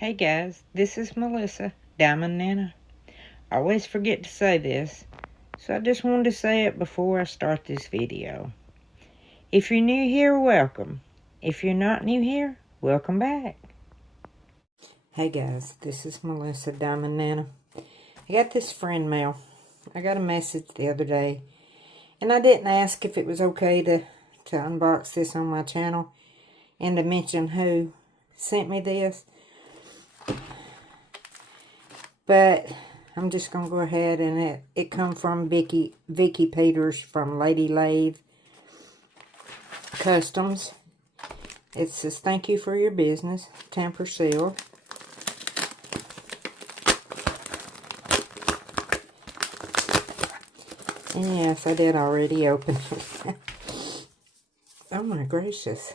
Hey guys, this is Melissa, Diamond Nana. I always forget to say this, so I just wanted to say it before I start this video. If you're new here, welcome. If you're not new here, welcome back. Hey guys, this is Melissa, Diamond Nana. I got this friend mail. I got a message the other day, and I didn't ask if it was okay to unbox this on my channel and to mention who sent me this. But I'm just going to go ahead, and it come from Vickie Peterson from Lady Lathe Customs. It says, thank you for your business, tamper seal. And yes, I did already open it. Oh my gracious.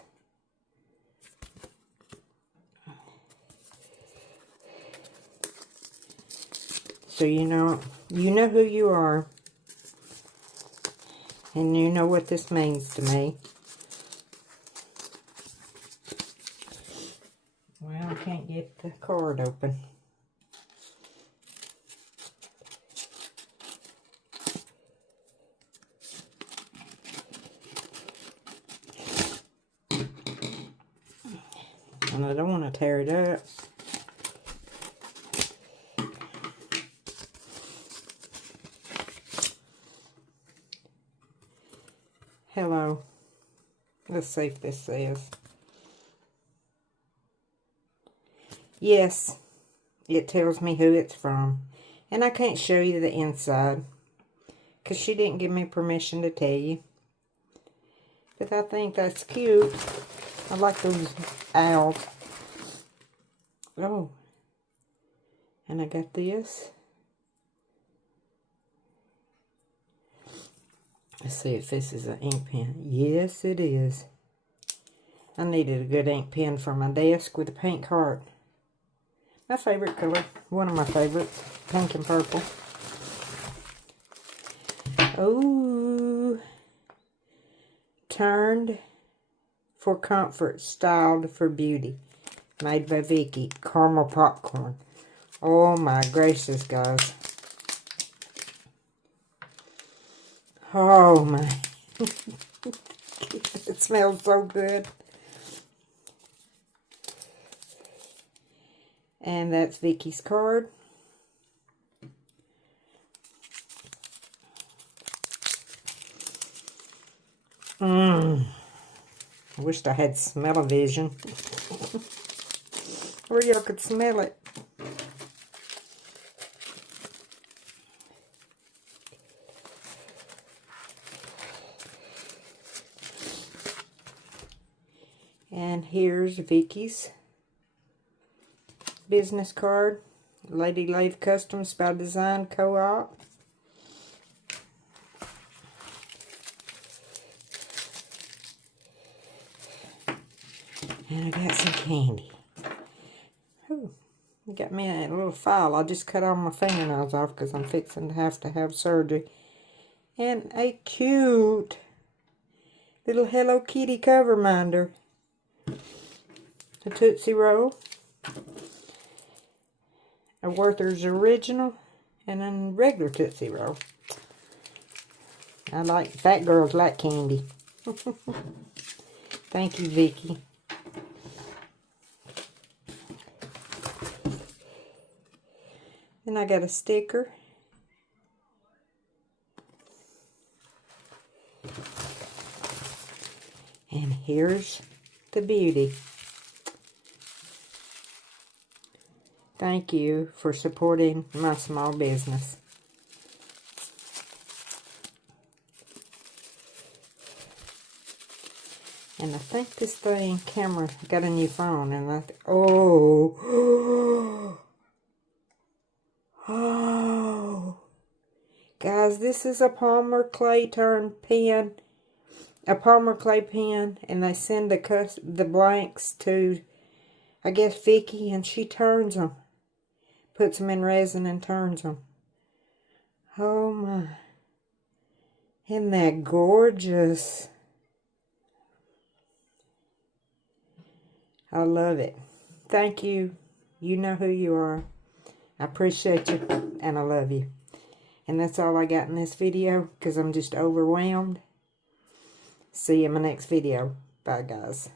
So you know who you are, and you know what this means to me. Well, I can't get the card open. And I don't want to tear it up. Hello. Let's see if this says. Yes, it tells me who it's from. And I can't show you the inside, because she didn't give me permission to tell you. But I think that's cute. I like those owls. Oh. And I got this. Let's see if this is an ink pen. Yes, it is. I needed a good ink pen for my desk with a pink heart. My favorite color. One of my favorites. Pink and purple. Oh. Turned for comfort, styled for beauty. Made by Vicki. Caramel popcorn. Oh my gracious, guys. Oh my. It smells so good. And that's Vicki's card. I wished I had smell-o-vision. Or y'all could smell it. And here's Vicki's business card. Lady Lathe Customs by Design Co-op. And I got some candy. Ooh, got me a little file. I just cut all my fingernails off because I'm fixing to have surgery. And a cute little Hello Kitty cover minder. A Tootsie Roll. A Werther's Original. And a regular Tootsie Roll. I like, fat girls like candy. Thank you, Vicki. And I got a sticker. And here's the beauty. Thank you for supporting my small business. And I think this thing, camera, got a new phone. And I oh. Oh. Guys, this is a Palmer Clay turned pen. A Palmer Clay pen. And they send the blanks to, I guess, Vicki. And she turns them. Puts them in resin and turns them. Oh my. Isn't that gorgeous? I love it. Thank you, You know who you are. I appreciate you, and I love you. And that's all I got in this video, because I'm just overwhelmed. See you in my next video. Bye, guys.